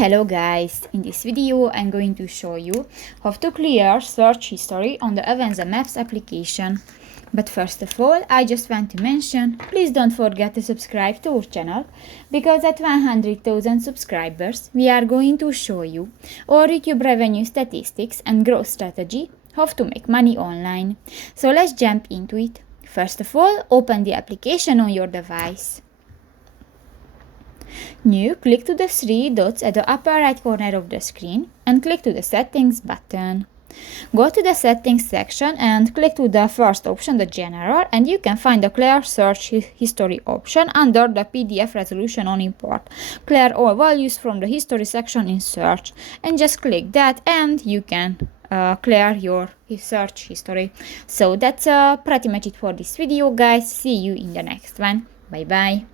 Hello guys, in this video I'm going to show you how to clear search history on the Avenza Maps application. But first of all, I just want to mention, please don't forget to subscribe to our channel, because at 100,000 subscribers we are going to show you our YouTube revenue statistics and growth strategy, how to make money online. So let's jump into it. First of all, open the application on your device. New, click to the three dots at the upper right corner of the screen and click to the Settings button. Go to the Settings section and click to the first option, the General, and you can find the Clear Search History option under the PDF resolution on Import. Clear all values from the History section in Search, and just click that and you can clear your search history. So that's pretty much it for this video, guys. See you in the next one. Bye bye.